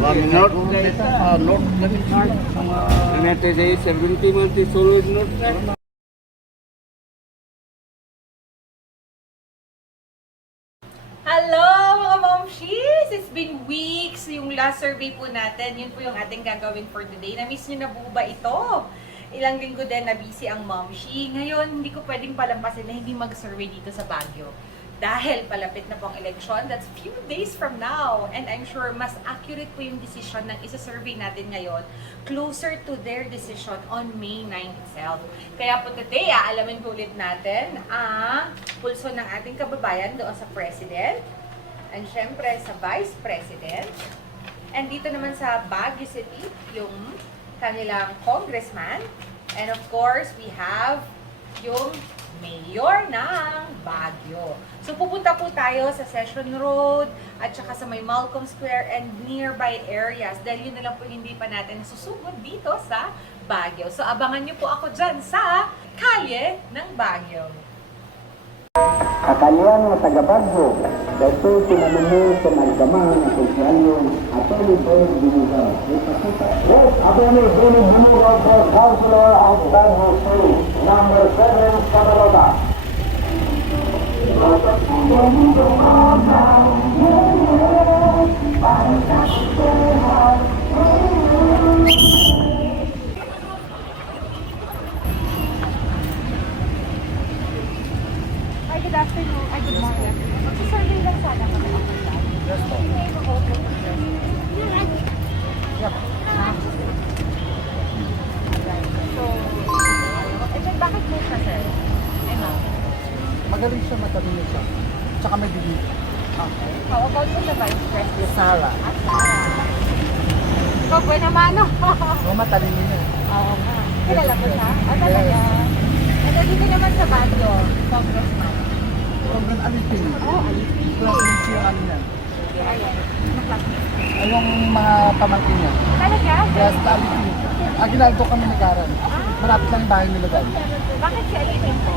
North North United States 70 months solid North. Hello mga momshies! It's been weeks yung last survey po natin. Yun po yung ating gagawin for today. Na-miss nyo na po ba ito? Ilang linggo din na busy ang momshi. Ngayon, hindi ko pwedeng palampasin na hindi mag-survey dito sa Baguio. Dahil palapit na po ang eleksyon, that's few days from now. And I'm sure mas accurate po yung decision ng isa-survey natin ngayon closer to their decision on May 9 itself. Kaya po today, aalamin po ulit natin ang pulso ng ating kababayan doon sa President and syempre sa Vice President. And dito naman sa Baguio City, yung kanilang congressman. And of course, we have yung mayor ng Baguio. So pupunta po tayo sa Session Road at saka sa may Malcolm Square and nearby areas dahil yun na lang po hindi pa natin susugod dito sa Baguio. So abangan nyo po ako dyan sa kalye ng Baguio. Kakalian ng taga-Baguio, dahil sinamuni sa nagdamang at sosyalyon at tulipay binugaw. Yes, Attorney Billy Binugaw for Councilor of Baguio City, number 7, Cabarota. Hi, good afternoon. Ay, good morning. Mag-survey lang sana kami ako dyan. Yes, po. So, then bakit mo siya, sir? Ay, ma'am. Magaling siya, matalino siya. Tsaka may bibig. Okay. How about mo sa Vice President? Sara. At Sara. Ikaw, buwan naman, no? Oo, matalino niya. Oo nga. Kilala mo siya? Ah, talaga. And then dito naman sa Baguio, Congressman. Sobrang alipin. Oh, alipin. Classmates yung ano niya. Ayan. Naklasmate. Ay, yung mga pamangkin niya. Talaga? Kaya sa alipin. Ginaldo kami ni Karen. Marapit lang yung bahay nila dahil. Bakit si alipin po?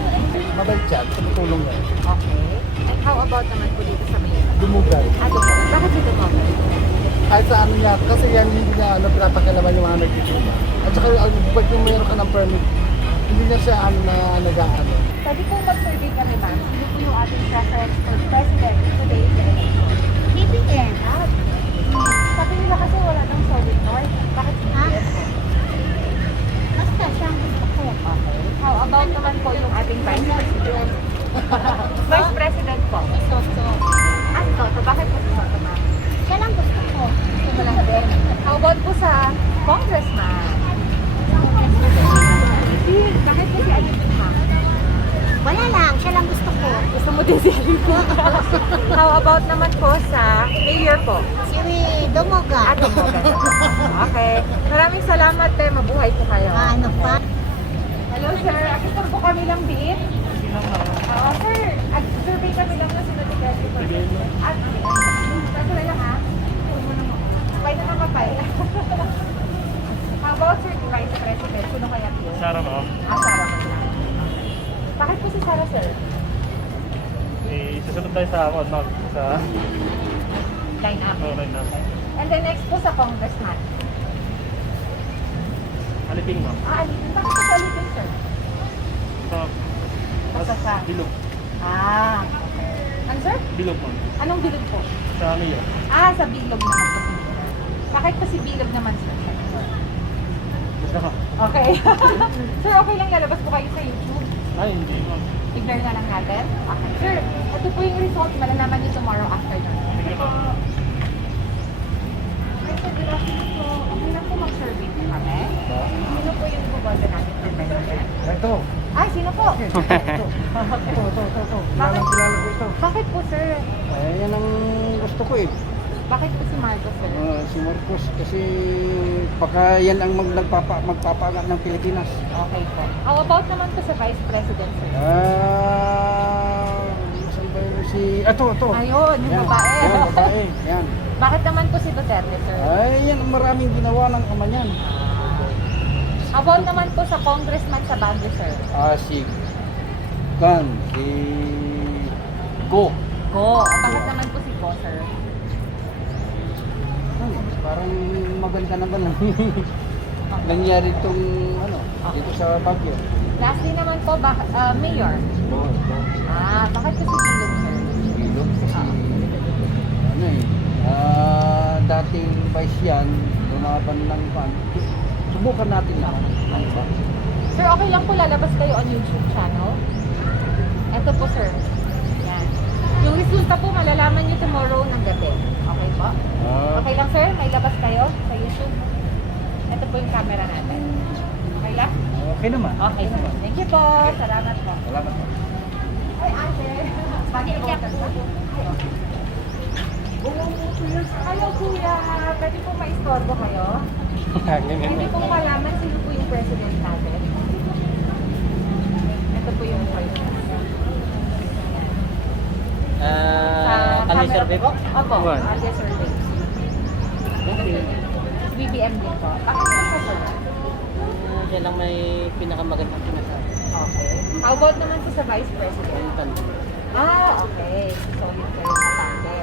Mabait siya, tumutulong niya. Okay. And how about naman po dito sa Mayor? Dumugay. Bakit si Dumogay? Kahit sa ano niya, kasi yan hindi niya pinapakialaman yung mga nagtitula. At saka pag yung meron ka ng permit, hindi niya siya na nag-aano. Pwede po mag-survey kami, ma'am. Sino po yung ating preference for President today's election? BBM. Sabi nila kasi wala nang solid north. Bakit si BBM po? Basta siya ang gusto ko. Okay. How about naman po yung ating Vice President? Vice President po. Soto. Soto. Bakit po si Soto, ma'am? Siya lang gusto ko. Gusto lang din. How about po sa Congressman? Bakit po si Alipin, ma'am? Wala lang, siya lang gusto ko. Gusto mo din si Alipin? How about naman po sa Mayor po? Si Dumoga. Okay. Maraming salamat, te. Mabuhay po kayo. Ano pa? Hello, sir. Assistor po kami lang din. Sir, survey kami lang na sinatigasin po. At, kaso na lang ha. Kapay na ng kapay. How about sir, the Vice President? Sino kaya po? Sara mo? Sara po lang. Bakit po si Sara, sir? Susunod tayo sa ako, no? Sa Line up. online na. And then next po sa Congressman. Aliping mo? Alipin. Bakit po si Alipin, sir? So, Basta sa... bilog. Okay. Ano, sir? Bilog mo. Anong bilog po? Sa Mayor. Sa bilog naman po si Mayor. Bakit po si bilog naman, sir? Gusto ko. Okay. Sir, okay lang lalabas po kayo sa YouTube. Ay, hindi mo. Ignore na lang natin. Okay. Sir, ito po yung result. Malalaman niyo tomorrow afternoon. Sige po. Sir, good afternoon po. Okay lang po mag-survey po kami. Sino po yung buboto natin for president? Ito. Ay, sino po? Ito. Kilala ko ito. Bakit po, sir? Eh, yan ang gusto ko eh. Bakit po si Marcos, sir? Si Marcos kasi baka yan ang magpapaangat ng Pilipinas. Okay po. How about naman po sa Vice President, sir? Saan ba yun? Ito. Ayun, yung Yan. babae. Yan, babae. Yan. Bakit naman po si Duterte, sir? Ay, yan ang maraming ginawa ng ama niyan. How about naman po sa congressman sa Baguio, sir? Si Go. Go. Bakit naman po si Go, sir? Parang maganda naman lang. Nangyari itong dito sa Baguio. Lastly naman po, Mayor. Bakit kasi ilog, sir? Ilog kasi dating vice yan, lumaban ng fan. Subukan natin lang. Ano ba? Sir, okay lang po lalabas kayo on YouTube channel. Ito po, sir. Yan. Yung resulta po, malalaman nyo tomorrow ng gabi. Okay po? Okay lang, sir? May labas kayo sa YouTube. Ito po yung camera natin. Okay lang? Okay naman. Okay. Thank you po. Salamat po. Salamat. Ay, ate. Bakit po? Hello, kuya. Pwede po maistorbo kayo? Pwede po malaman sino po yung president natin. Ito po yung voice. Kali survey po? Opo, Kali survey. BBM din po. Bakit po siya, sir? Siya lang may pinakamagandang sinasabi. Okay. How about naman po sa vice president? Okay. So, yun kayo matake.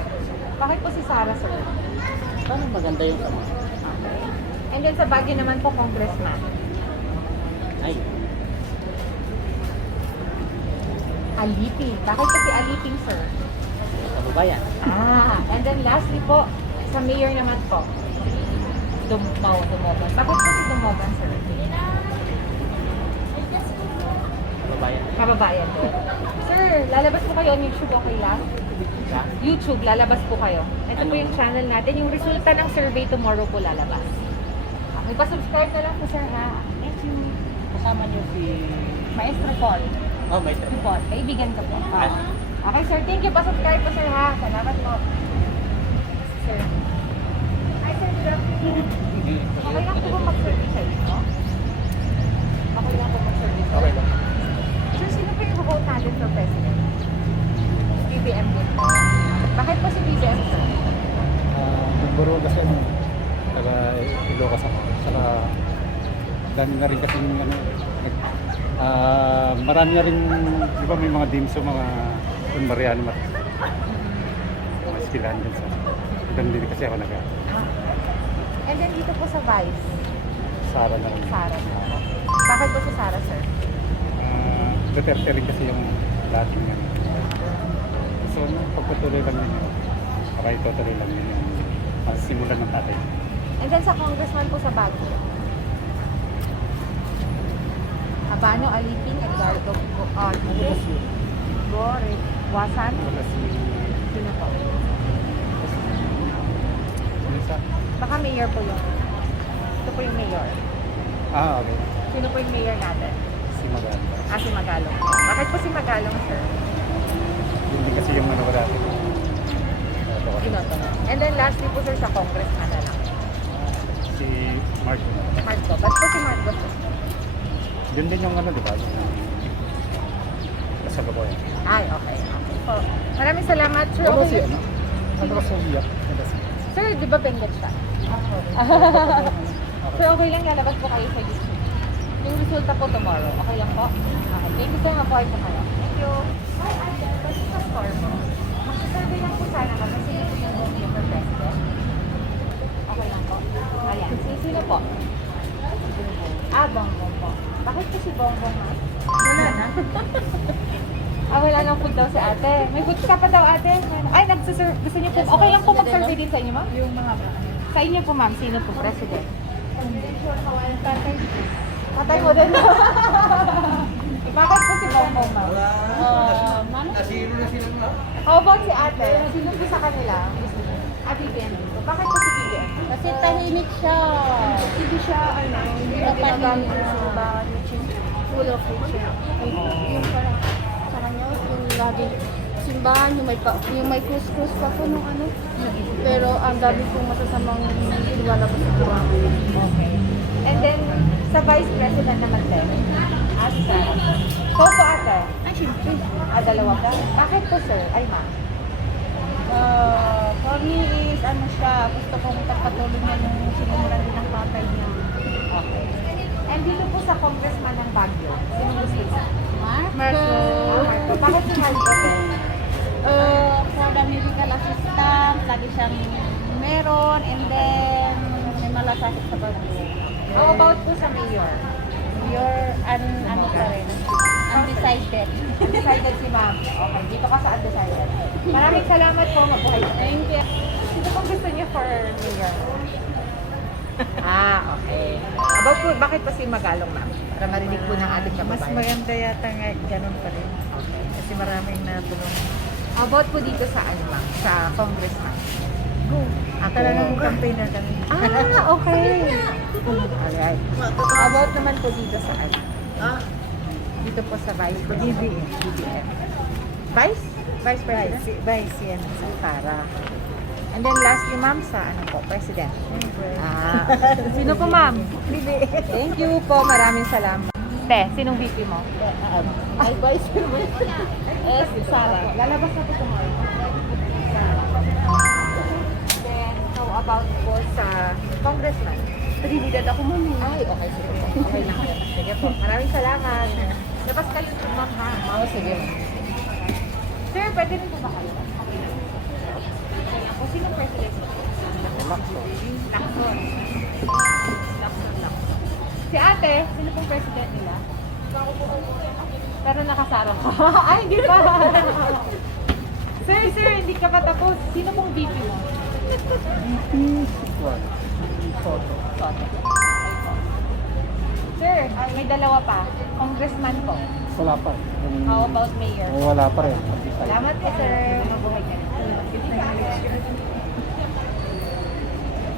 Bakit po si Sara, sir? Parang maganda yung sama. Okay. And then sa Baguio naman po, congressman. Ay, Aliping. Bakit po si Aliping, sir? kababayan. And then lastly po, sa mayor naman po, Dumogan. Bakit po si Dumogan, sir? Kababayan. Kababayan po. Sir, lalabas po kayo on YouTube, okay lang? YouTube, lalabas po kayo. Ito po yung channel natin. Yung resulta ng survey tomorrow po lalabas. Okay, pa-subscribe na lang po, sir, ha? Thank you. Kasama niyo si... Maestro Paul. Oh, may Si Paul, kaibigan ko po. Okay, sir. Thank you. Pa-subscribe po, sir, ha? Salamat po. Sir. Hi, sir. Good afternoon. Okay lang po ba mag-service sa inyo? Okay lang po mag-service. Okay lang. Sir, sino po yung vote natin for president? BBM din po. Bakit po si BBM, sir? Nagburo kasi taga Ilocos ako. Saka dami na rin kasi marami na rin, di ba may mga dimso, mga Mariano, mga iskilan din sa doon din kasi ako And then dito po sa Vice, Sara na rin. Sara na po. Bakit po si Sara, sir? Duterte rin kasi yung dating yan. So, pagpatuloy lang yun yun. Para itutuloy lang yun yung simulan ng tatay. And then sa congressman po sa Baguio, Abano, Aliping, Edgardo, Gore, Wasan, Wala si... sino po? Isa? Baka mayor po yun. Ito po yung mayor. Okay. Sino po yung mayor natin? Si Maganda. Si Magalong. Bakit po si Magalong, sir? Yun din kasi yung ano ko dati. Binoto. And then lastly po, sir, sa congressman na lang. Si Marco. Marco. Ba't po si Marco, sir? Yun din yung ano, di ba? Kasama ko yan. Ay, okay. Okay po. Maraming salamat, sir. Ano si Okay. ano? Ano kasi yung iyak? Sir, di ba Bengal siya? Sir, okay lang, lalabas po kayo sa YouTube. Yung resulta po tomorrow. Okay lang po? Okay. Thank you, sir. Mabuhay po kayo. Thank you. Hi, Ate. Ba't sa store mo? Mag-survey lang po sana kami. Sino po yung vote niyo for president? Okay lang po. Ayan. Sino po? Bongbong po. Bakit po si Bongbong, ha? Wala na. Wala nang food daw si ate. May food ka pa daw, ate. Ay, gusto niyo po. Okay lang po mag-survey din sa inyo, ma'am? Yung mga sa inyo po, ma'am, sino po president? Tatay mo din. Bakit po si Bongbong, ma'am? Nasilo na sila nga. How about si ate? Sino po sa kanila? BBM. Bakit po si BBM? Kasi tahimik siya. Hindi siya, hindi na ginagamit ng simbahan, which is full of riches. Yung parang sa kanya, yung lagi simbahan, yung may krus-krus pa po nung ano. Pero ang dami pong masasamang lumalabas sa buwan. Okay. And then, sa Vice President naman din, asa. So po ate? Ay, syempre. Dalawa ka? Bakit po sir? Ay ma'am. For me is ano siya, gusto kong pagpatuloy niya yung sinimulan din ng tatay niya. Okay. And dito po sa congressman ng Baguio, sino gusto niya? Marco. Marco. Bakit si Marco po? For the medical assistant, lagi siyang Meron, and then may malasakit sa bagyo. How about po sa mayor? You're ano pa rin? Undecided. Undecided si ma'am. Okay, dito ka sa undecided. Maraming salamat po. Mabuhay ka. Thank you. Sino pong gusto niyo for mayor? Okay. About po, bakit pa si Magalong, ma'am? Para marinig po ng ating Mas kababayan. maganda yata nga ganun pa rin. Kasi maraming natulong. About po dito sa ano, ma'am? Sa congressman. Talagang campaigner kami. Okay. Alright. About naman po dito sa ano? Dito po sa vice president. BBM. Vice? Vice president? Vice yan. Sa Sara. And then lastly, ma'am, sa ano po? President. Sino po, ma'am? Thank you po. Maraming salamat. Te, sinong VP mo? Ay, vice president. Si Sara. Lalabas na po tomorrow. Then, how about po sa congressman? Trinidad ako muna. Ay, okay. Sige po. Okay lang yan. Sige po. Maraming salamat. Labas kayo po, ma'am, ha? Oo, sige. Sir, pwede rin po ba kayo? Okay lang. Okay, ako sinong president? Lacson. Lacson. Si ate, sino pong president nila? Pero nakasarap ko. Ay, hindi pa. Sir, hindi ka pa tapos. Sino pong VP mo? Soto. Sir, may dalawa pa. Congressman po. Wala pa. How about mayor? Wala pa rin. Salamat po, sir. Mabuhay ka.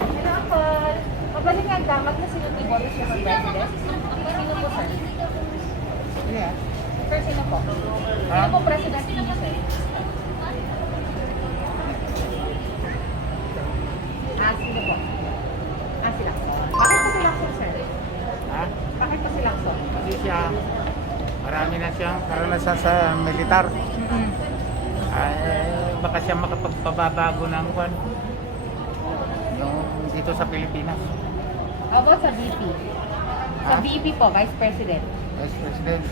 Hello, Paul. Mabalik nga ang damat na sino Tiborio siya sa president. Sino po, sir? Yeah. Sir, sino po? Sino po president niyo, sir? Sino po? Si Lacson. Bakit po si Lacson, sir? Ha? Bakit po si Lacson? Kasi siya, marami na siyang karanasan sa militar. Ay, baka siya makapagpababago ng kwan. Dito sa Pilipinas. How about sa VP? Sa Ha? VP po, Vice President. Vice President.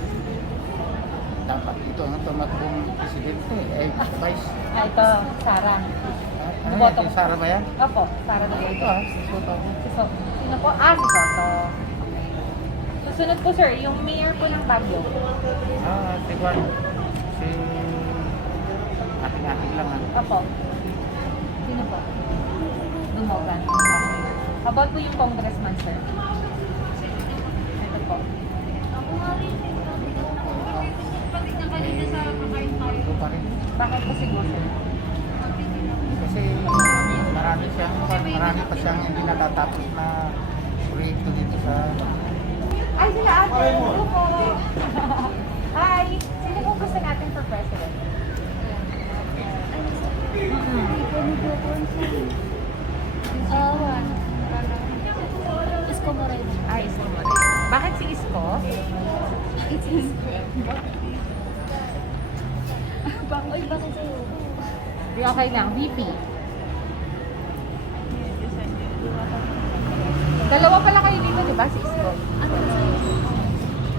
Dapat ito ang tumakbong presidente. Vice. Ito, Sara. Ano Boto. yan? Si Sara ba yan? Opo, Sara na Ito si Soto. Si Soto. Sino po? Si Soto. Susunod po, sir, yung mayor po ng Baguio. Si Juan. Si... Ating-ating lang Opo. Sino po? Dumogan. Okay. How about po yung congressman, sir? Ito po. Ito pa rin. Bakit po siguro, sir? Kasi marami pa siyang hindi natatapos na proyekto dito sa... Ay, sila ate. Hello po. Hi. Sino po gusto natin for president? Isko Moreno. Isko Moreno. Bakit si Isko? It's Isko. Bakit sa'yo? Di okay lang. VP. Dalawa pala kayo dito, di ba? Si Isko.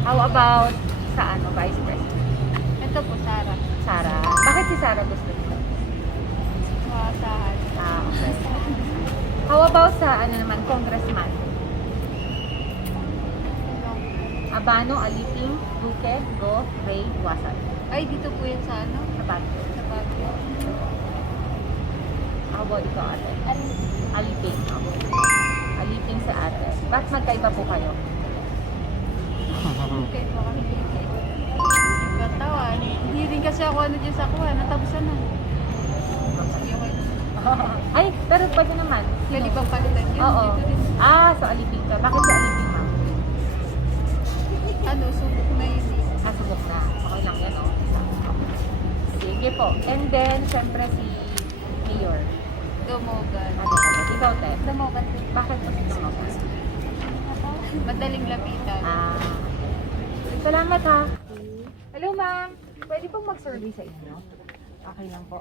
How about sa ano, Vice President? Ito po, Sara. Sara. Bakit si Sara gusto niyo? Maasahan. Okay. How about sa ano naman, Congressman? Abano, Aliping, Duque, Go, Ray, Wasan. Ay, dito po yan sa ano? Sa Baguio. Sa Baguio. How about ikaw, ate? Aliping. Okay. Aliping sa ate. Bakit magkaiba po kayo? Okay po kami. Katawan. Hindi rin kasi ako ano dyan sa kuha. Natapusan na. Ay, pero pwede naman. Pwede bang palitan yun? Oo. Dito rin. Sa Aliping ka. Bakit sa Aliping, ma'am? Ano, subok na yun. Subok na. Okay lang yan, oh. Sige po. And then, syempre si Mayor. Dumogan. Ikaw, te. Dumogan. Bakit po si Dumogan? Madaling lapitan. Salamat ha. Hello ma'am. Pwede pong mag-survey sa inyo? Okay lang po.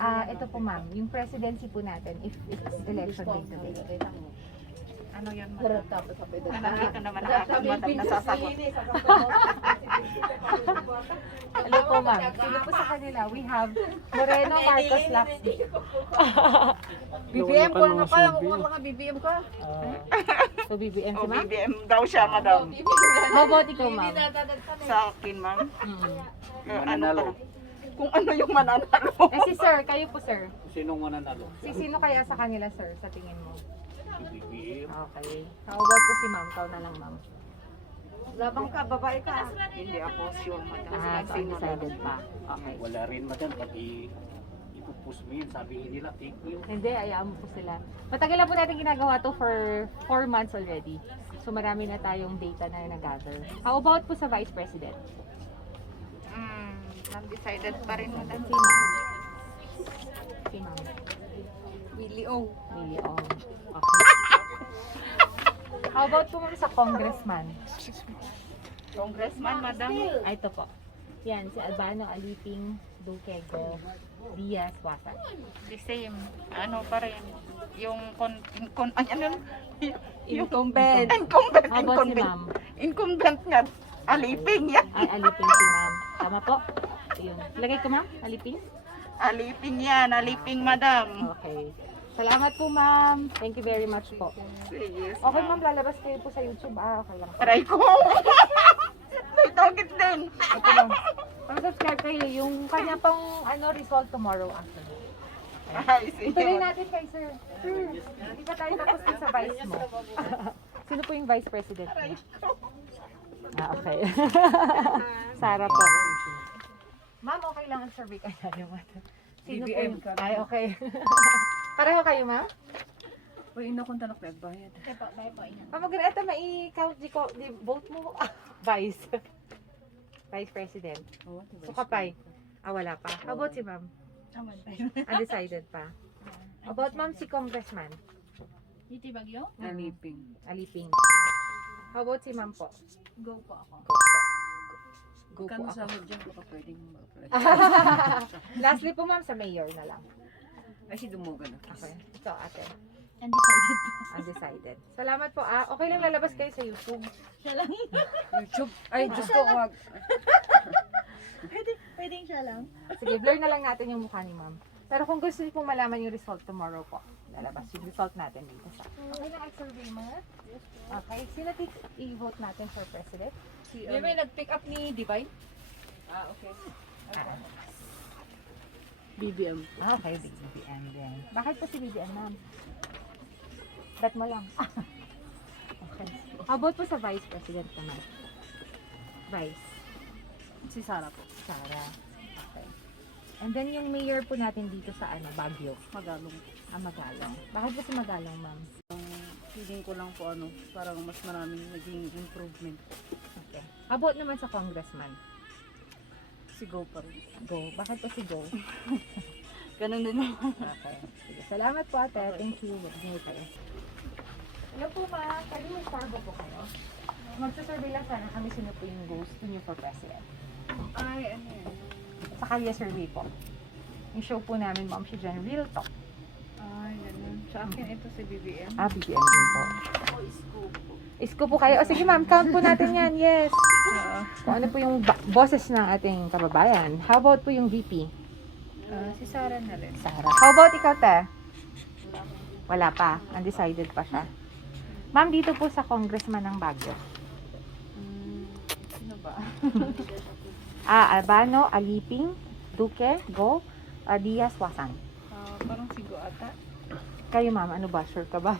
Ito po ma'am, yung presidency po natin, if it's election day today. Ano yan, madam? Nandito naman ang aking madam na sasagot. Hello po, ma'am. Sino po sa kanila? We have Moreno Marcos Lacsi. BBM ko na pala, kung mga BBM ka. So, BBM si O, ma'am? BBM daw siya, madam. Mabot ikaw, ma'am. Sa akin, ma'am. Ano Mananalo. pa? Kung ano yung mananalo. Eh, si sir, kayo po, sir. Sinong mananalo? Sino kaya sa kanila, sir, sa tingin mo? BBM. Okay. How about po si ma'am? Kau na lang, ma'am. Labang ka, babae ka. Hindi ako sure, madam. So undecided pa. Okay. Wala rin madam, pag ipupus mo yun, sabihin nila, thank you. Hindi, ayaan mo po sila. Matagal na po natin ginagawa to for 4 months already. So marami na tayong data na nag-gather. How about po sa Vice President? Undecided pa rin, madam. Si ma'am. Si ma'am. Willie O. Willie Ong. Okay. How about po ma'am sa Congressman? Congressman, madam. Ay, ito po. Yan, si Albano Aliping Duquego Diaz Wasan. The same. Ano pa rin. Yung Incumbent. Incumbent. How about si ma'am? Incumbent nga. Aliping yan. Ay, Aliping si ma'am. Tama po? Yun. Lagay ko ma'am? Aliping? Aliping yan. Aliping, madam. Okay. Salamat po ma'am. Thank you very much po. Sige. Okay ma'am, lalabas kayo po sa YouTube. Okay lang po. Try ko. May target din. Ito lang. Pag-subscribe kayo, yung kanya pong result tomorrow afternoon. Ay, sige. Ituloy natin kay sir. Sir, hindi pa tayo tapos din sa vice mo. Sino po yung vice president mo? Okay. Sara po. Ma'am, okay lang ang survey kaya yung Sino po yung... Ay, okay. Pareho kayo, ma'am? Uy, ina kong tanok nagbayad. Maganda, ito mai-count di vote mo. Vice. Vice President. So, kapay. Wala pa. How about si ma'am? Undecided pa. How about ma'am si Congressman? Aliping. Aliping. How about si ma'am po? Go po ako. Go po. Go po ako. sahod dyan, baka pwedeng Lastly po ma'am sa mayor na lang. Ay, si Dumugan. Okay. Ito ate. Undecided. Undecided. Salamat po. Okay lang lalabas kayo sa YouTube. YouTube? Ay, Diyos ko, wag. Pwedeng siya lang. Sige, blur na lang natin yung mukha ni ma'am. Pero kung gusto niyo pong malaman yung result tomorrow po, lalabas yung result natin dito sa... Okay na survey mo? Okay. Sino i-vote natin for president? May nag-pick up ni Divine? Okay. BBM. Okay, BBM din. Bakit po si BBM, ma'am? Bet mo lang. Okay. How about po sa vice president naman? Vice. Si Sara po. Sara. Okay. And then yung mayor po natin dito sa Baguio. Magalong. Magalong. Bakit po si Magalong, ma'am? Feeling ko lang po parang mas maraming naging improvement. Okay. How about naman sa congressman? Si Go pa rin. Go. Bakit po si Go? Ganun din naman. Okay. Sige. Salamat po ate. Thank you. Mag-ingat kayo. Hello po ma'am. Pwede mo starbo po kayo? Magsasurvey lang sana kami sino po yung gusto niyo for president. Ay, ano yan? Sa Kalye survey po. Yung show po namin, Ma'am si Jen, Real Talk. Ay, ganun. Sa akin ito si BBM. BBM din po. Isko po kayo. O sige ma'am, count po natin yan. Yes. Kung ano po yung boses ng ating kababayan. How about po yung VP? Si Sara na rin. Sara. How about ikaw, te? Wala pa. Undecided pa siya. Ma'am, dito po sa congressman ng Baguio. Sino ba? Albano, Aliping, Duque, Go, Diaz, Wasan. Parang si Go ata. Kayo ma'am, ano ba? Sure ka ba?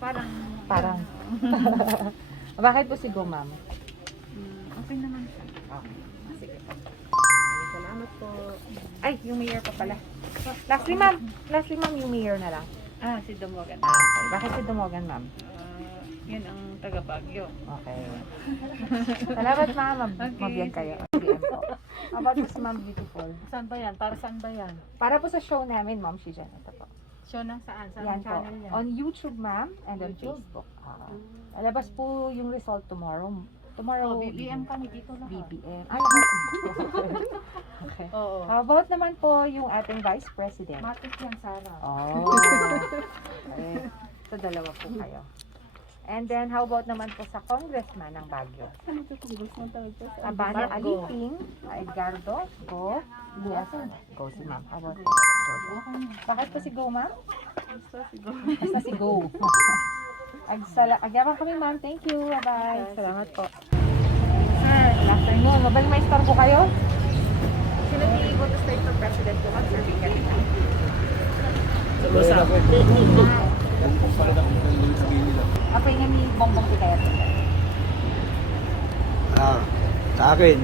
Parang. Bakit po si Go, ma'am? Okay naman siya. Okay. Sige po. Salamat po. Ay, yung mayor pa pala. Lastly, ma'am, yung mayor na lang. Si Dumugan. Okay. Bakit si Dumogan, ma'am? Yun ang taga Baguio. Okay. Salamat, ma'am. Okay. Mabiyag kayo. BBM po. How about po si Ma'am Beautiful? Saan ba yan? Para saan ba yan? Para po sa show namin, Ma'am Shijan. Ito po. Show ng saan? Saan Yan ang po. channel niya? On YouTube, ma'am, and on YouTube? Facebook. Lalabas po yung result tomorrow. Tomorrow. BBM kami dito lahat. BBM. Lahat. Okay. Oo. How about naman po yung ating Vice President? Matik yan, Sara. Oh. Okay. So, dalawa po kayo. And then, how about naman po sa congressman ng Baguio? Abano Aliping, Edgardo, Go, Yes, Go si ma'am. How about po? Bakit po si Go, ma'am? Basta si Go. Agyakan kami, ma'am. Thank you. Bye-bye. Salamat po. Sir, good afternoon. Mobile may store po kayo? Sino niligo to state for president po? Mag-survey ka rin. Apa yung ni Bongbong Tikayat? Sa akin,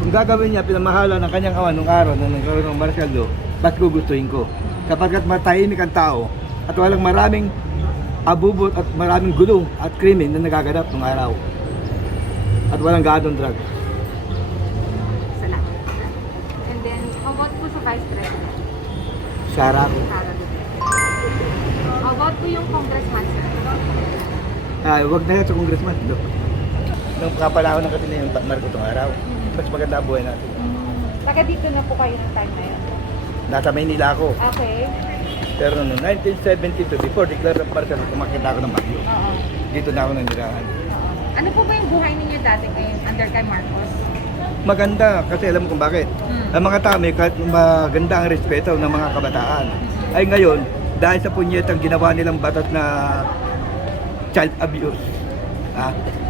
kung gagawin niya pinamahala ng kanyang awan nung araw na nagkaroon ng martial law, ba't gugustuhin ko? Kapag matahimik ang tao at walang maraming abubot at maraming gulong at krimen na nagaganap nung araw. At walang ganong drugs. Salamat. And then, how about po sa Vice President? Sara ko. Sara Duterte. How about po yung congressman, sir? Wag na yan sa congressman. Look. Nung kapanahon ng kanila yung Marco itong araw, mas maganda ang buhay natin. Taga dito na po kayo ng time na yun. Nasa Maynila ako. Okay. Pero noong 1972, before declare of martial, kumakita ako ng Baguio. Oo. Dito na ako nanirahan. Oo. Ano po ba yung buhay ninyo dati ngayon under kay Marcos? Maganda kasi alam mo kung bakit. Ang mga tao may maganda ang respeto ng mga kabataan. Ay ngayon, dahil sa punyetang ginawa nilang batas na child abuse,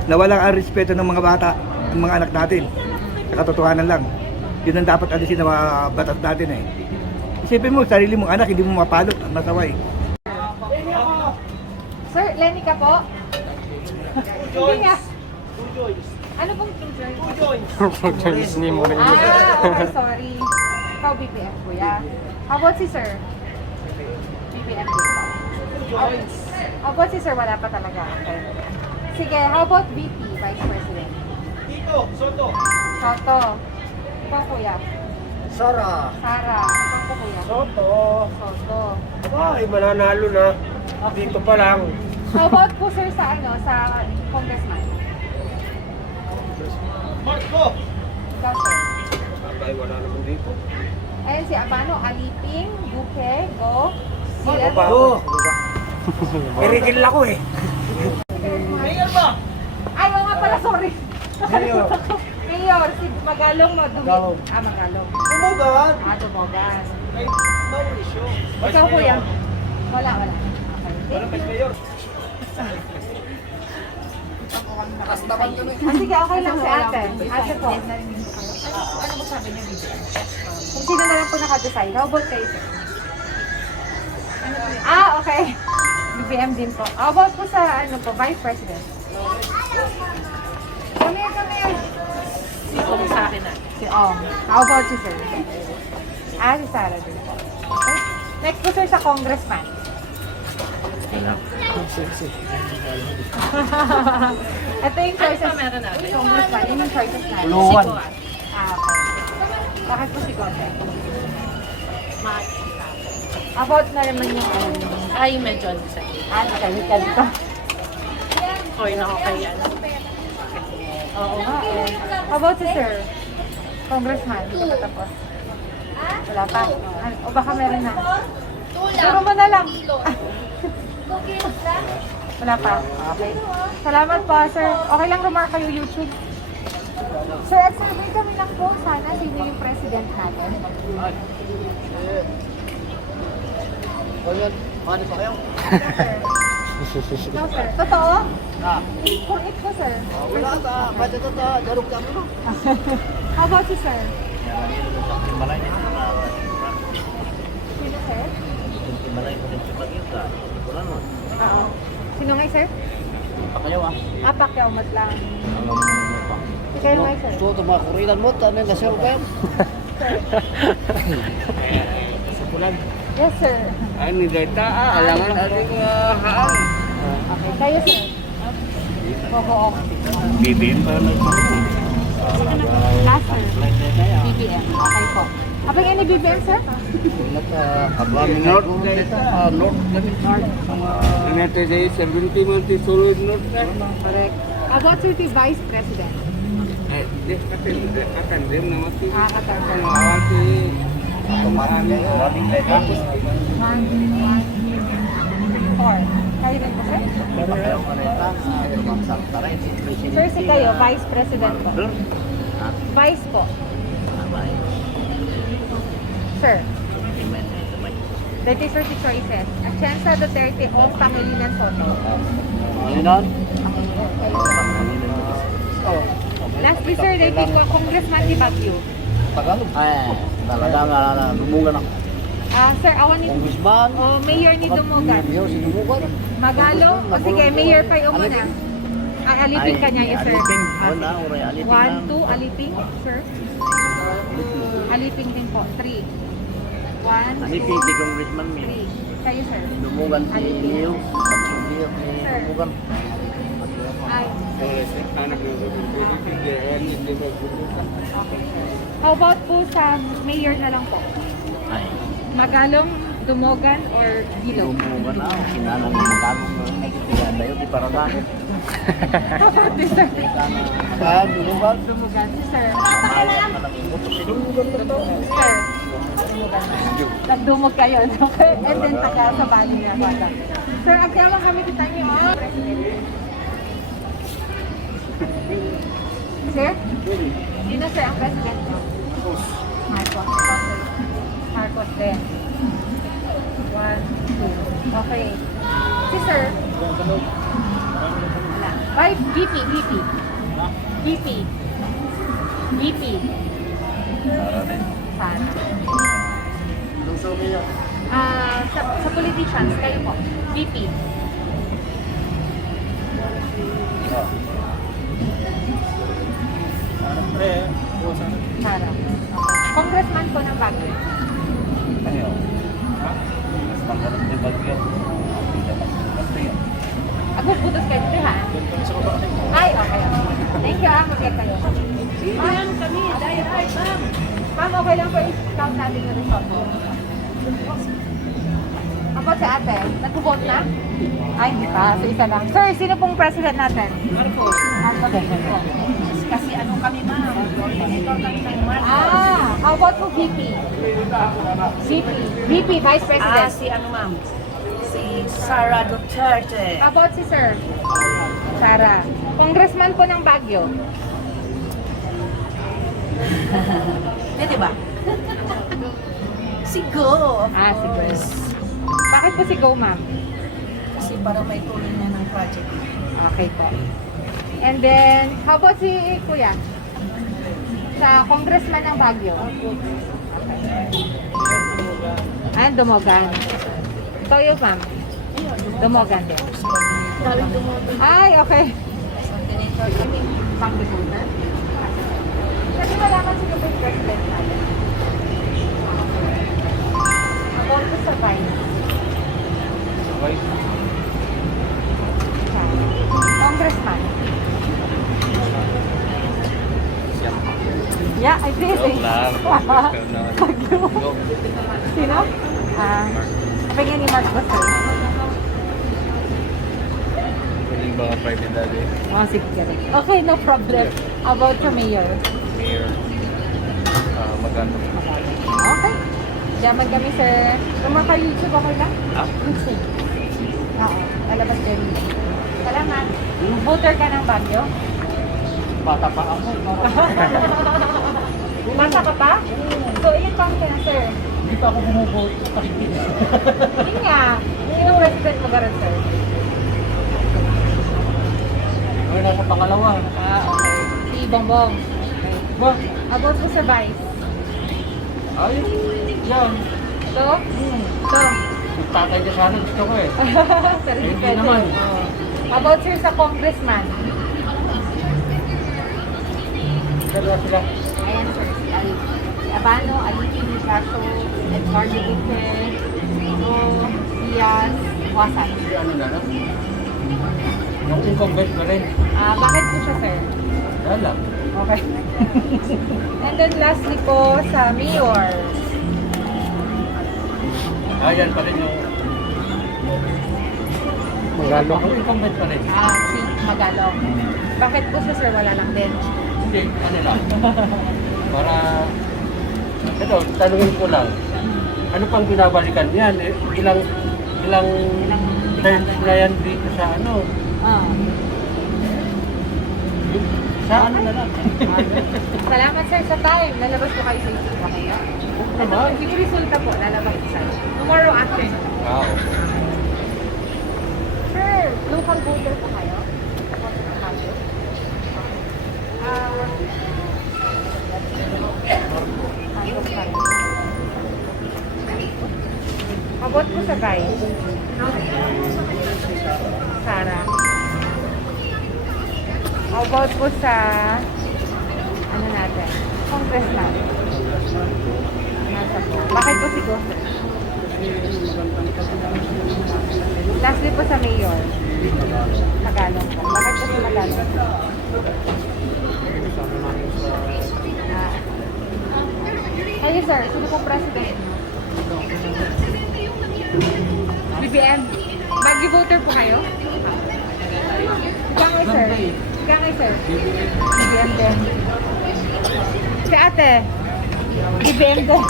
nawalan ang respeto ng mga bata, ng mga anak natin. Katotohanan lang. Yun ang dapat alisin ng mga batas natin eh. Isipin mo, sarili mong anak, hindi mo mapalot, masaway. Sir, Lenny ka po? Hindi nga. Ano pong two joints? Okay, sorry. Ikaw BPM kuya. How about si sir? BPM din po. How about si sir? Wala pa talaga. Okay. Sige, how about VP, Vice President? Soto. Ikaw kuya. Sara. Sara. Ikaw po kuya. Soto. Soto. Ay, mananalo na. Dito pa lang. How about po sir sa sa congressman? Marco! Ikaw sir. Ay, wala naman dito. Ayan si Abano, Aliping, Duque, Go, Sila. Oo. Irigil ako eh. Mayor ba? Ay, oo nga pala, sorry. Mayor. Mayor, si Magalong Madumi. Magalong. Magalong. Tumugan. Dumogan. May bawal issue. Ikaw kuya? Wala. Okay. Thank you. Sige, okay lang si ate. Ate po. Ano mo sabi niya dito? Kung sino na lang po nakadecide. How about kayo, sir? Okay. BBM din po. How about po sa, Vice President? Come here. Kung sa akin na. Si Ong. How about si sir? Si Sarah din po. Okay. Next po, sir, sa congressman. Ito yung choices. meron natin? Congressman, yun yung choices natin.Uluwan. Okay. Bakit po si Gote? About na naman yung Ay, medyo ano sa chemical to. Or nakakaya. Oo nga eh. How about si sir? Congressman, hindi ka pa tapos. Wala pa. O baka meron na. Turo mo na lang. Wala pa. Okay. Salamat po, sir. Okay lang remark kayo YouTube. Sir, at survey kami lang po. Sana sino yung president natin. Paano pa kayo? No, sir. Totoo? For it po, sir. Wala ka. Kada ito ka. Darog ka mo. How about you, sir? Sino, sir? Oo. Sino nga, sir? Pakayaw Pacquiao, mat lang. Sino nga, sir? So, ito mga kurilan mo. Ano yung nasiro kayo? Sipulan. Yes, sir. Ay, ni Deta. Alangan ating haan. Okay. Kayo, sir? Oo. BBM para may Last, sir. BBM. Okay po. Apa yung BBM, sir? North card. United States 70 months solid North card. Correct. About sir, the Vice President. This akan din naman si Katagal. si Pumani. Four. Kayo, President po, sir? Sir, si kayo, Vice President po. Vice po. Sir. That is your choices. Atienza Duterte o Pangilinan Soto. Lastly, sir, dating ko, Congressman Di Baguio. Talagang lumungan ako. Sir, awan ni... Congressman. O Mayor ni Dumugan. Magalo? O sige, Mayor pa yung muna. Aliping ka niya yun, sir. Aliping. Wala, oray, aliping lang. 1, 2, aliping, sir. Aliping din po. 3. 1, Aliping si Congressman mi. 3. Kayo, sir. Lumugan si Leo. Leo ni Lumugan. Ay. How about po sa Mayor na lang po? Ay, Magalong, Dumugan, or Gilo? lumugan na ako. Sinanang magkakong kaya tayo, di para bakit. How about this, sir? Lumugan. Dumugan, si sir. Mahalang malaking utos si Lumugan na to. Sir. Nagdumog kayo, no? And then taga sa bali na wala. Sir, agyawa kami kita niyo, President. Sir? Sino, sir, ang President niyo? Marcos. Marcos din. 1, 2. Okay. Si sir? Wala. Ay, VP. Sana. Sa politicians, kayo po. VP. Sara. Congressman po ng Baguio. Ano? Mas manggalang di bagyo. Hindi naman bagyo. Ako putos kayo dito, ha? Ay, okay. Thank you, mag-get kayo. Ma'am, kami. Ma'am, okay lang po i-count natin yung result mo. Ako si ate, nag-vote na? Ay, hindi pa. So, isa lang. Sir, sino pong president natin? Marcos. Kasi ano kami ma'am, ito kami ng Marcos. How about po VP? VP, Vice President. Si ano ma'am? Si Sara Duterte. How about si Sir? Sara. Congressman po ng Baguio. Di ba? Si Go, of Si Go. course. Bakit po si Go, ma'am? Kasi para may tuloy niya ng project. Okay po. And then, how about si Kuya? Sa congressman ng Baguio. Dumugan. Toyo, ma'am. Dumugan din. Ay, okay. Pang-devoter. Kasi malaman sino po yung president natin. About po sa vice. Congressman. Yeah, I did. Sino? Pengen ni Mark Buster. Huling ba private daddy? Sige. Okay, no problem. About sa mayor. Mayor. Magano. Okay. Yaman kami, sir. Kung maka-YouTube, okay lang? YouTube. Oo, lalabas din. Salamat. Voter ka ng Baguio? Bata pa ako. Bata ka pa? So, ilan taon ka na, sir? Hindi pa ako bumubuo. Yun nga. Sino president mo garan, sir? Ay, nasa pangalawa. Okay. Si Bongbong. Ba? About po sa vice. Ay, yan. Ito? Ito. Yung tatay niya sana gusto ko eh. Sir, Hindi pwede. naman. Oo. About sir sa congressman. Dalawa sila. Ayan, sir. Si Abano, Alipin, Gaso, Edgardo Duque, Ito, Diaz, Wasan. Hindi ano na lang. Yung incumbent ko rin. Bakit po siya, sir? Wala. Okay. And then lastly po sa mayor. Yan pa rin yung... Magalo. Ako incumbent pa rin. Si Magalong. Bakit po siya, sir? Wala lang din. Hindi, ano lang. Para... Ito, tanungin ko lang. Ano pang binabalikan yan? Ilang times na yan dito sa ano. Ah. Sa ano na lang. Salamat sir sa time. Lalabas po kayo sa YouTube ba kayo? naman. Yung resulta po, lalabas po sa tomorrow afternoon. Wow. Sir, local voter po kayo? Abot po sa vice. Sara. About po sa ano natin? Congressman. Nasa po. Bakit po si Go? Lastly po sa mayor. Tagalog po. Bakit po si Tagalog? Kayo sir, sino pong president? BBM. Baggy voter po kayo? Kangay sir. Kangay sir. BBM din. Si ate. BBM din.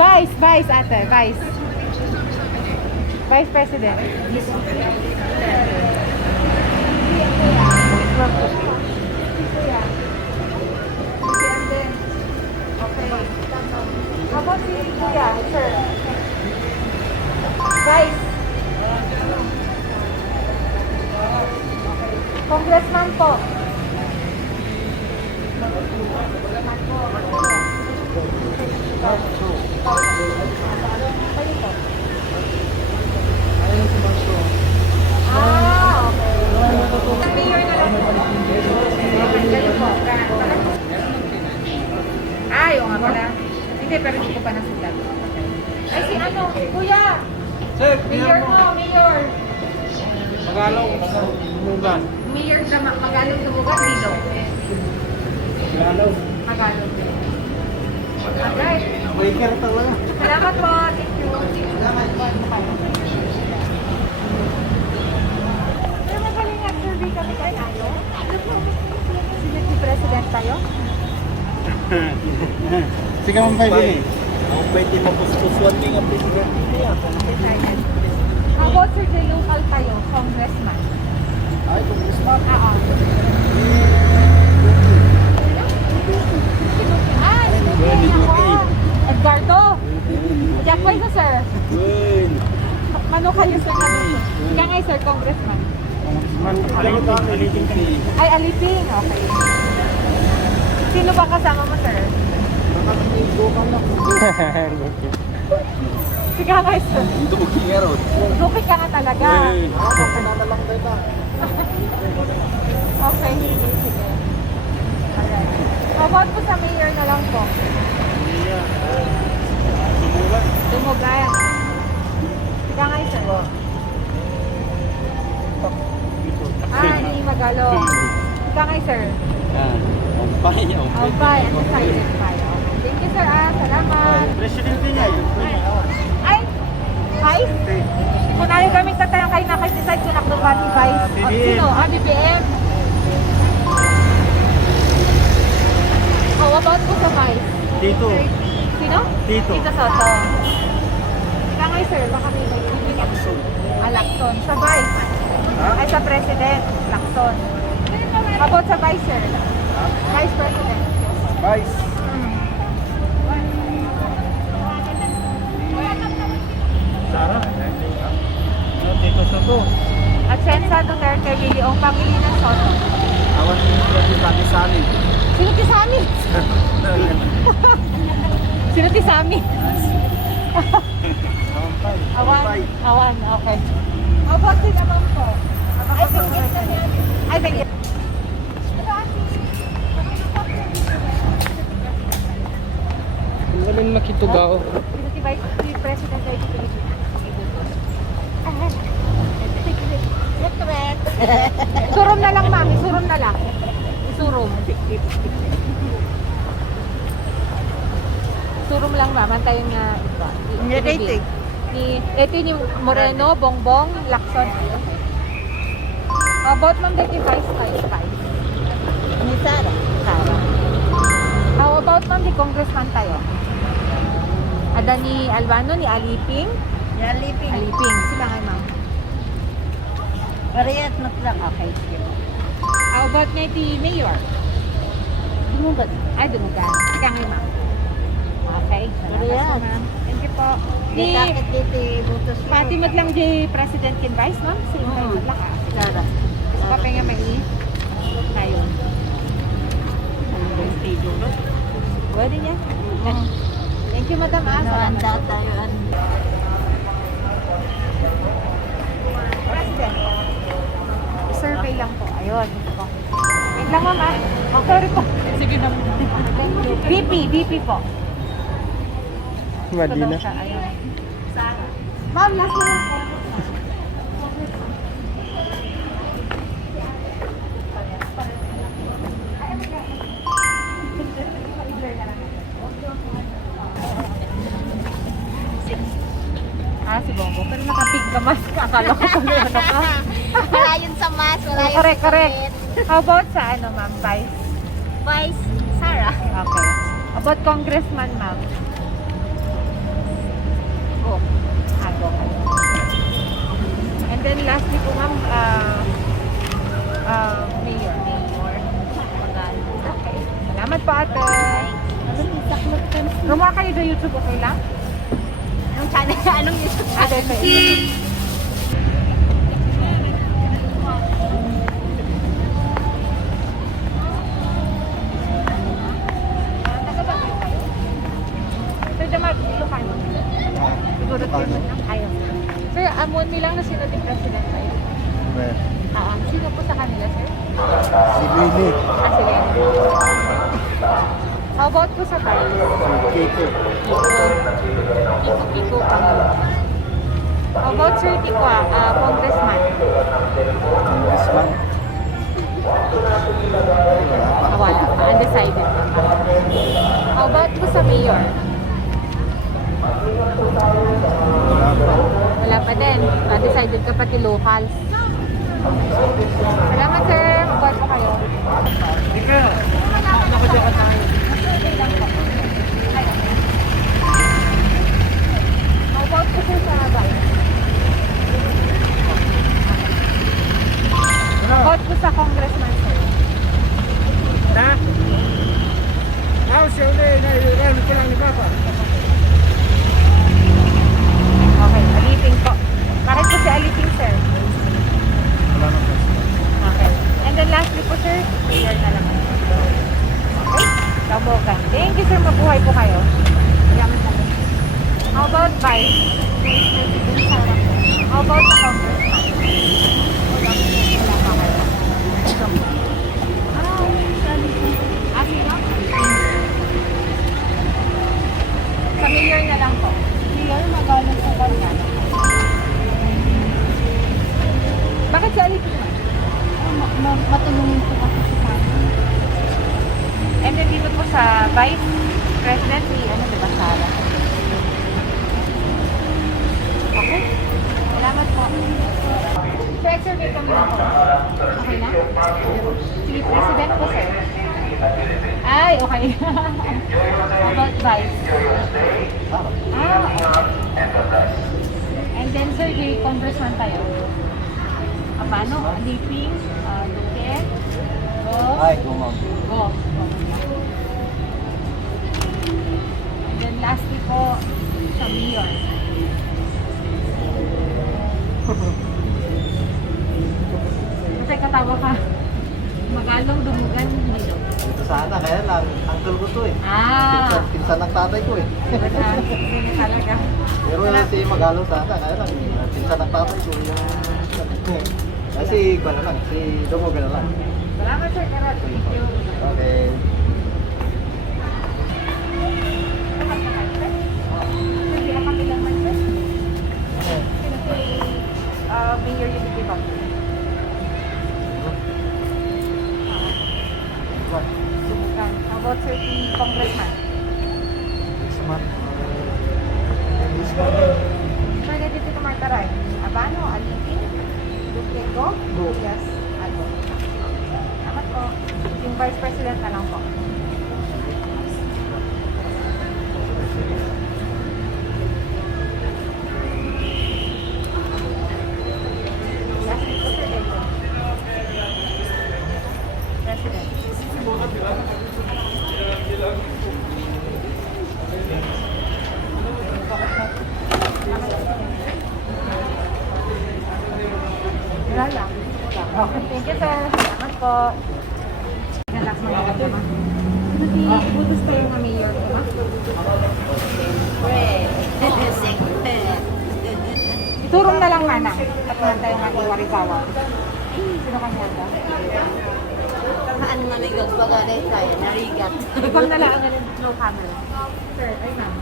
Vice ate. Vice. Vice President. How about si Kuya, sir? Vice. Congressman po. Ah, okay. Mayor na lang po. Ganun po. Ah, yung nga pala. Hindi, pero hindi ko pa nasilag. Ay, si ano? Kuya! Sir, Mayor mo, Mayor! Tagalog, Mugan. Mayor na Magalong Tumugan, Dilo. Tagalog. Magalong. Alright. Waker talaga. Salamat po. Thank you. Pero magaling nga survey kami kay tayo. Sino si President tayo? Sige mong pwede. Ang pwede mapuspusuan niya ang presidente niya. How about sir, the local tayo, congressman? Ay, congressman. Oo. Ah, Edgardo. Jack Boy na sir. Mano kayo sir na dito? Kaya nga sir, congressman. Ay, Aliping. Okay. Sino ba kasama mo sir? Sige nga sir. Lukit ka nga talaga. Okay. Sige. Alright. How about po sa mayor na lang po? Dumugan. Sige nga sir. Ah, hindi Magalong. Sige nga sir. Albay. Ano silent pa? Thank you sir salamat. Presidente niya yun. Ay! Vice? Kung ano gamit na tayo kayo nakasiside sa Nakdubati Vice. Sino? BBM. How about po sa Vice? Dito. Sino? Tito. Tito Soto. Kangay sir, baka may Lacson. Lacson. Sa Vice? Ay sa President. Lacson. How about sa Vice sir? Vice President. Vice. Sara. Dito sa to. Atienza Duterte, Liliong Pangilinan Soto. Awan mo yung Pakisani. Sino ti Sami? Sino ti Sami? Awan. Awan, okay. How about si naman po? Ay, binggit na niya. Ay, binggit. Ang galing makitugaw. Sino ti Vice President kayo dito? Isurom na lang, ma'am. Isurom na lang. Isurom. Isurom lang, ma'am. Antayin nga. Ito ni Moreno, Bongbong, Lacson. About ma'am, dito Vice tayo. Vice. Ni Sara. Sara. How about ma'am, di Congressman tayo? Ada ni Albano, ni Aliping? Yan, Liping. Aliping. Sila nga, ma'am. Parehas na lang. Okay, sige po. How about nga ti Mayor? Dumugat. Ay, dumugan. Ika nga ma'am. Okay. Salamat Parehas. po, ma'am. Thank you po. Di takit dito butos. Pati lang di President Kim Vice, ma'am? Same time Oo. madlang ah. Sara. So, kapag nga may tayo. Ano ba yung schedule? Pwede niya. Thank you, Madam ah. Ano, Salamat. handa tayo. President. Survey lang po. Ayun. Ito po. Wait lang, ma'am ah. Oh, sorry po. Sige na. Thank you. VP po. Mali na. Ayun. Ma'am, last na lang po. Si Bongo. Pero nakapig ka mask. Akala ko kung ano ka. Wala yun sa mas, wala yun Correct, sa correct. damit. How about sa ano, ma'am? Vice? Vice Sarah. Okay. About congressman, ma'am? Go. Go kayo. And then lastly po, ma'am, mayor. Okay. Salamat po, ate. Gumawa kayo sa YouTube, okay lang? Anong channel? Anong YouTube Ate, channel? okay. Sir Jamal, Ilocano. Siguro kayo lang. Ayaw. Sir, amon nilang na sino din president kayo? Sino po sa kanila, sir? Si Lili. Sige. How about po sa Vice? Kiko. Kiko kami. How about Sir Tikwa, congressman? Congressman. Wala pa. Undecided pa. How about po sa mayor? Wala pa din. Undecided ka pati locals. Salamat, sir. Mag-work po kayo. Nakadyokan tayo. How about po sir sa Vice? How about po sa congressman, sir? Okay, Aliping po. Bakit po si Aliping, sir? Okay. And then lastly po, sir, mayor na lang. Okay? Kabogan. Thank you, sir. Mabuhay po kayo. Salamat lang. How about Vice? How about the congressman? Wala pa kayo. Sino? Sa mayor na lang po. Mayor, magalang sa kanya. Bakit si Aliping? Matulungin po kasi sa kanya. And then dito po sa Vice President, si diba, Sara? Okay. Salamat po. Sir, survey kami na po. Okay na? Sige, President po, sir. Ay, okay. About Vice. And then, sir, di congressman tayo. Paano? Aliping, Duque, Go. Ay, kumam. Go. And then lastly po, sa mayor. Kasi katawa ka. Magalong dumugan nilo. Ito sana, kaya lang, uncle ko to eh. Pinsan ng tatay ko eh. Talaga. Pero si Magalong sana, kaya lang, pinsan ng tatay ko. Kasi, na lang, si Dumugan na lang. Salamat, sir. Karat. Thank you. Okay. Hindi na kami lang man, sir. Sino po Mayor Unity Box? Sumukan. How about sir, si Congressman? Sir, na dito ka Martaray. Abano, Aliping, Duque, Go? Yes, Ago. Salamat po. Yung Vice President na lang po. Last week po, sir, Thank you, sir. Salamat po. Relax mo na ka, ma. Nag-ibutos tayo ng mayor ko, ma. Turong na lang, mana. Tapos tayo ng ating warisawa. Sino kanya ba? Saan naligot ba galing tayo? Narigat. Ikaw na lang ang no camera. Sir, ay ma'am.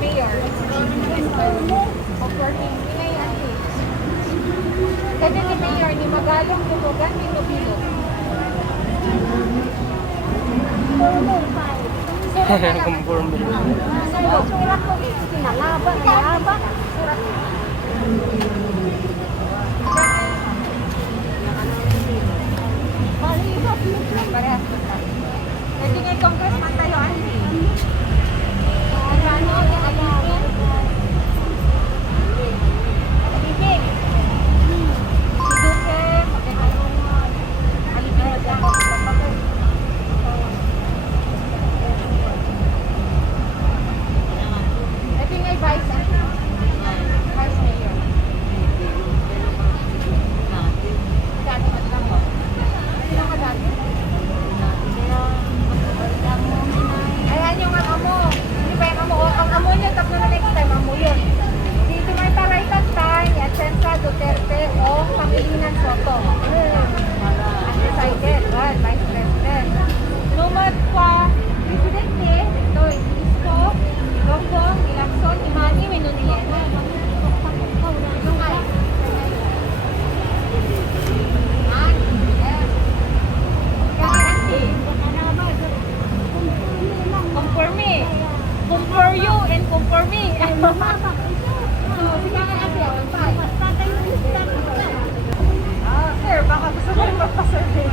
Mayor. Of working. Kasi ni Mayor, ni Magalong, Lubugan, Pilo-Pilo. Conform. Surat ko, kinalaban, kinalaban. Surat ko. Parehas ko tayo. Pwede ngay congressman tayo, Andy. Ano, alipin. Alipin. Si Duque, alipin mo dyan. Pwede ngay vice mayor. Dati matlang mo. Sino ka dati? Ayan yung amo. Hindi pa yung amo. Ang amo niya, tapos na next time, amo yun. Dito may paraitan tayo, ni Asensa Duterte o Pangilinan Soto. Undecided. Well, Vice President. Lumad pa, Presidente, ito, Isko, Longbong, Ilacson, Imani, Minunien. Yung ay. Compare you and compare me. Sir, baka gusto ko rin magpa-survey.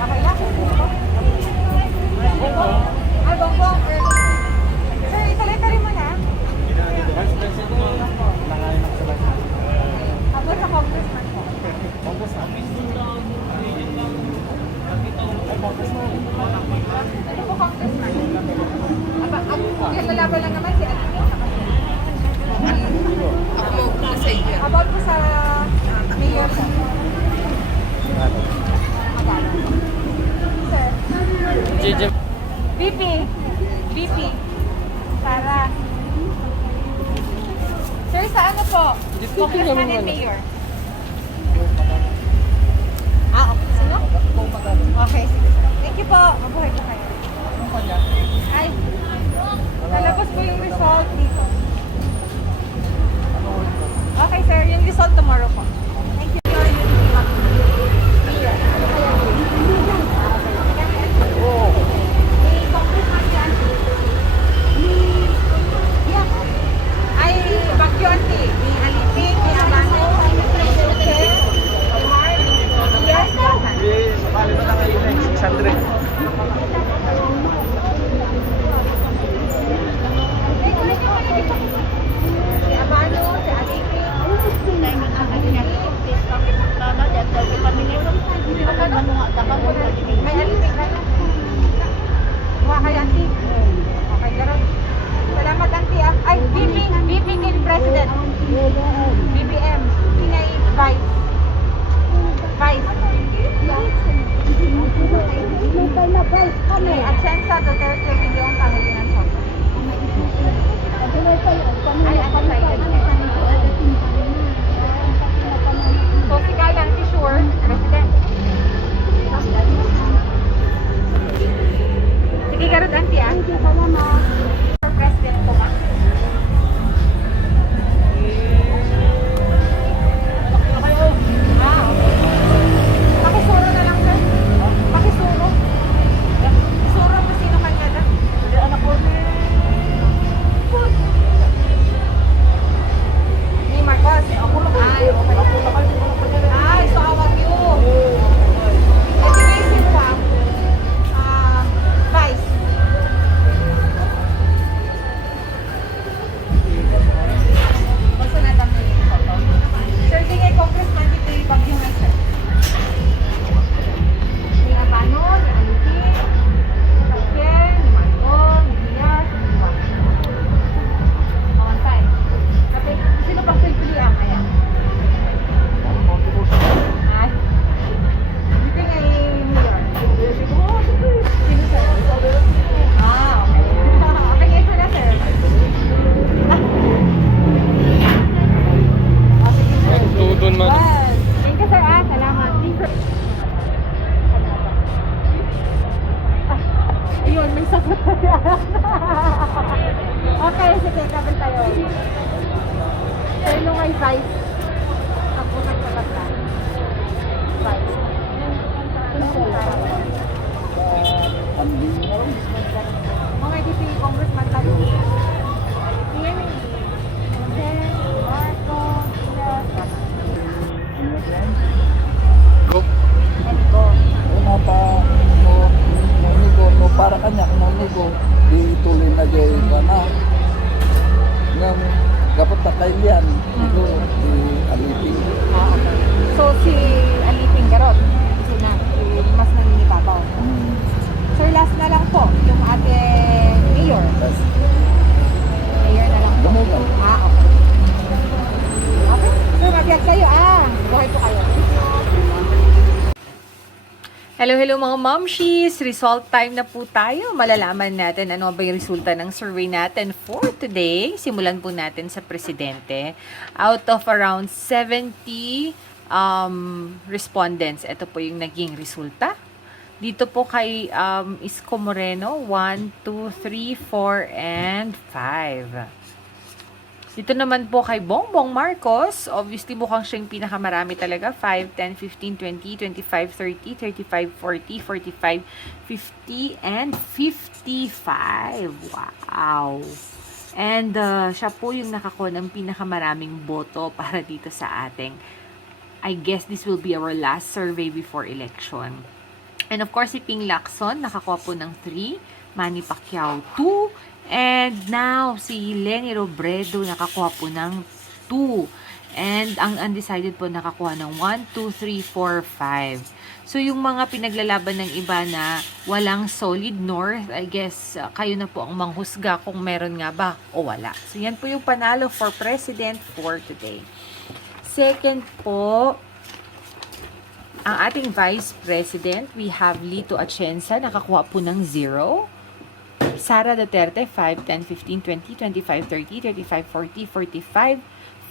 Okay lang? Ay, bongbong. Sir, ituloy-tuloy mo na. Habang sa congressman po. Ano po congressman? Ang lalaban lang naman si Alvin. Ako sa iyo. About po sa mayor po. Sir. VP. Para. Sir, sa ano po? Congressman and mayor. Okay. Sino? Okay. Thank you po. Mabuhay po kayo. Ay. Nalabas po yung result dito. Okay, sir. Yung result tomorrow po. Thank you. Ay, Bagyo Auntie. May Aliping, may Abano, may Duque, may Mark, yes, lahat. Sakali ba lang kayo next 600? Si Abano, si Aliping, may Aliping na lang. Kuha kay Auntie. Okay, garot. Salamat, Auntie. Ay, VP Kin President. BBM. Pinay Vice. Asensa Duterte Bilyong Pangilinan Soto. Ay, undecided. So, si Kyle Auntie Sure, President. Sige, garot, Auntie, ah. President ko ba? Pakisuro na lang, sir. Pakisuro. Suro mo sino kanya na? Hindi, anak ko. Ni Marcos. Ako lang. Ay, okay. Ay, so awag yun. Education pa. Vice. sagot na siya. Okay, sige, kabal tayo. So, yung may vice. Ako nagsabat ka. Vice. Mga DP Congressman tayo. Iyan eh. Jose, Marco, and go. Napa no para kanya kung di ituloy na jay kana ngam dapat takaylian ito di alipin. Okay. So, si Aliping Garot, sina, mas naninibabaw. Sir, last na lang po, yung ating mayor. Mayor na lang po. Dumugan. Okay. Okay. Sir, magyag kayo. Buhay po kayo. Hello mga momshies! Result time na po tayo. Malalaman natin ano ba yung resulta ng survey natin for today. Simulan po natin sa presidente. Out of around 70 respondents, ito po yung naging resulta. Dito po kay Isko Moreno, 1, 2, 3, 4, and 5. Dito naman po kay Bongbong Marcos, obviously mukhang siya yung pinakamarami talaga. 5, 10, 15, 20, 25, 30, 35, 40, 45, 50, and 55. Wow! And siya po yung nakakuha ng pinakamaraming boto para dito sa ating. I guess this will be our last survey before election. And of course, si Ping Lacson, nakakuha po ng 3. Manny Pacquiao, 2. And now, si Leni Robredo, nakakuha po ng 2. And ang undecided po, nakakuha ng 1, 2, 3, 4, 5. So, yung mga pinaglalaban ng iba na walang solid north, I guess, kayo na po ang manghusga kung meron nga ba o wala. So, yan po yung panalo for President for today. Second po, ang ating Vice President, we have Lito Atienza, nakakuha po ng 0. Sara Duterte, 5, 10, 15, 20, 25, 30, 35, 40, 45,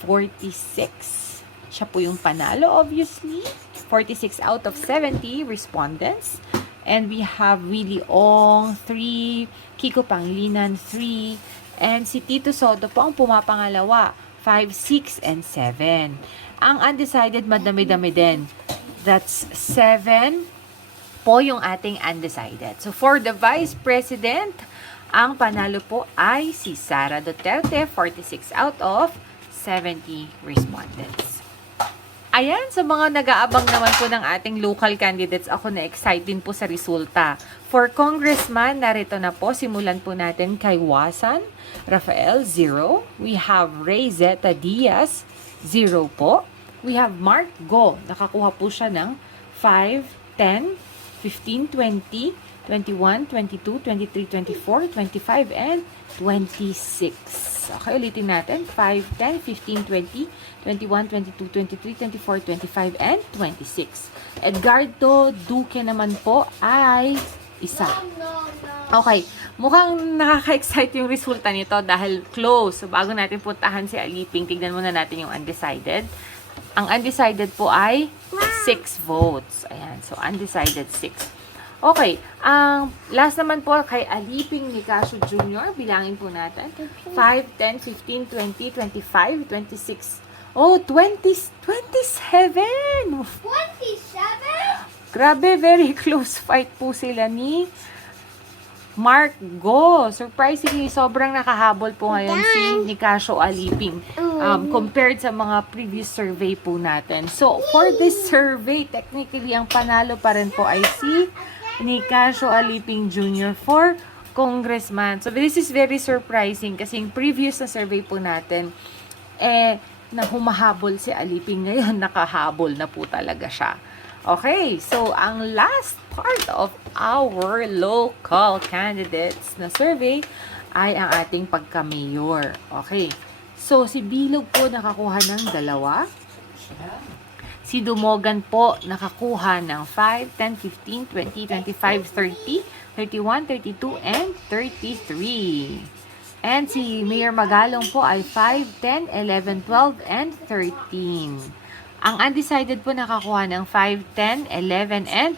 46. Siya po yung panalo, obviously. 46 out of 70 respondents. And we have Willie Ong, 3. Kiko Pangilinan, 3. And si Tito Soto po ang pumapangalawa, 5, 6, and 7. Ang undecided, madami-dami din. That's 7 po yung ating undecided. So, for the Vice President, ang panalo po ay si Sara Duterte, 46 out of 70 respondents. Ayan, sa mga nag-aabang naman po ng ating local candidates, ako na-excite din po sa resulta. For Congressman, narito na po, simulan po natin kay Wasan Rafael, 0. We have Ray Zeta Diaz, 0 po. We have Mark Go, nakakuha po siya ng 5, 10, 15, 20, 21, 22, 23, 24, 25, and 26. Okay, ulitin natin. 5, 10, 15, 20, 21, 22, 23, 24, 25, and 26. Edgardo Duque naman po ay isa. Okay, mukhang nakaka-excite yung resulta nito dahil close. So, bago natin puntahan si Aliping, tignan muna natin yung undecided. Ang undecided po ay 6 votes. Ayan, so undecided 6. Okay, ang last naman po kay Aliping Nicasio Jr. Bilangin po natin. 5, 10, 15, 20, 25, 26. Oh, 27! 27? Grabe, very close fight po sila ni Mark Go. Surprisingly, sobrang nakahabol po ngayon si Nicasio Aliping compared sa mga previous survey po natin. So, for this survey, technically, ang panalo pa rin po ay si Nicasio Aliping Jr. for Congressman. So, this is very surprising kasi yung previous na survey po natin, na humahabol si Aliping. Ngayon, nakahabol na po talaga siya. Okay, so ang last part of our local candidates na survey ay ang ating pagka-mayor. Okay, so si Bilog po nakakuha ng 2. Si Dumogan po nakakuha ng 5, 10, 15, 20, 25, 30, 31, 32, and 33. And si Mayor Magalong po ay 5, 10, 11, 12, and 13. Ang undecided po nakakuha ng 5, 10, 11, and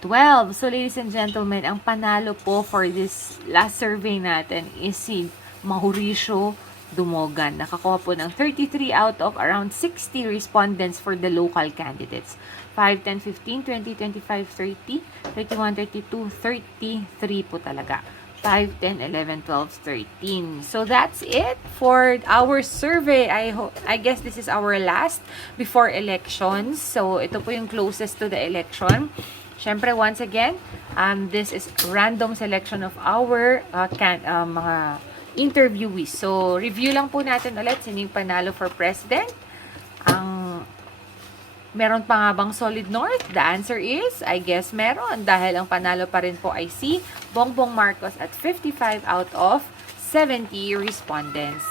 12. So, ladies and gentlemen, ang panalo po for this last survey natin is si Mauricio Dumogan. Nakakuha po ng 33 out of around 60 respondents for the local candidates. 5, 10, 15, 20, 25, 30, 31, 32, 33 po talaga. 5, 10, 11, 12, 13. So that's it for our survey. I guess this is our last before elections. So ito po yung closest to the election. Syempre, once again, this is random selection of our mga interviewees. So, review lang po natin ulit sino yung panalo for president. Meron pa nga bang Solid North? The answer is, I guess meron. Dahil ang panalo pa rin po ay si Bongbong Marcos at 55 out of 70 respondents.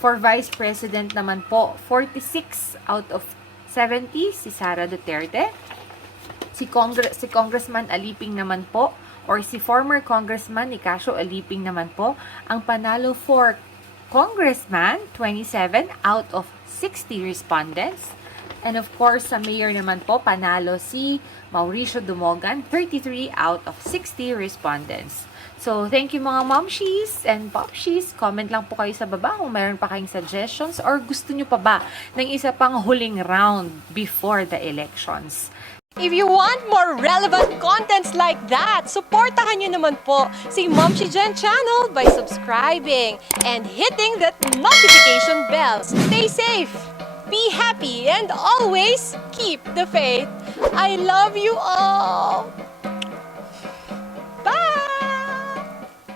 For Vice President naman po, 46 out of 70 si Sara Duterte. Si Congressman Aliping naman po, or si former Congressman Nicasio Aliping naman po, ang panalo for Congressman, 27 out of 60 respondents. And of course, sa mayor naman po, panalo si Mauricio Dumogan, 33 out of 60 respondents. So, thank you mga momshies and popshies. Comment lang po kayo sa baba kung mayroon pa kayong suggestions or gusto nyo pa ba ng isa pang huling round before the elections. If you want more relevant contents like that, supportahan nyo naman po si Mom Shi Jen channel by subscribing and hitting that notification bell. Stay safe, be happy, and always keep the faith. I love you all!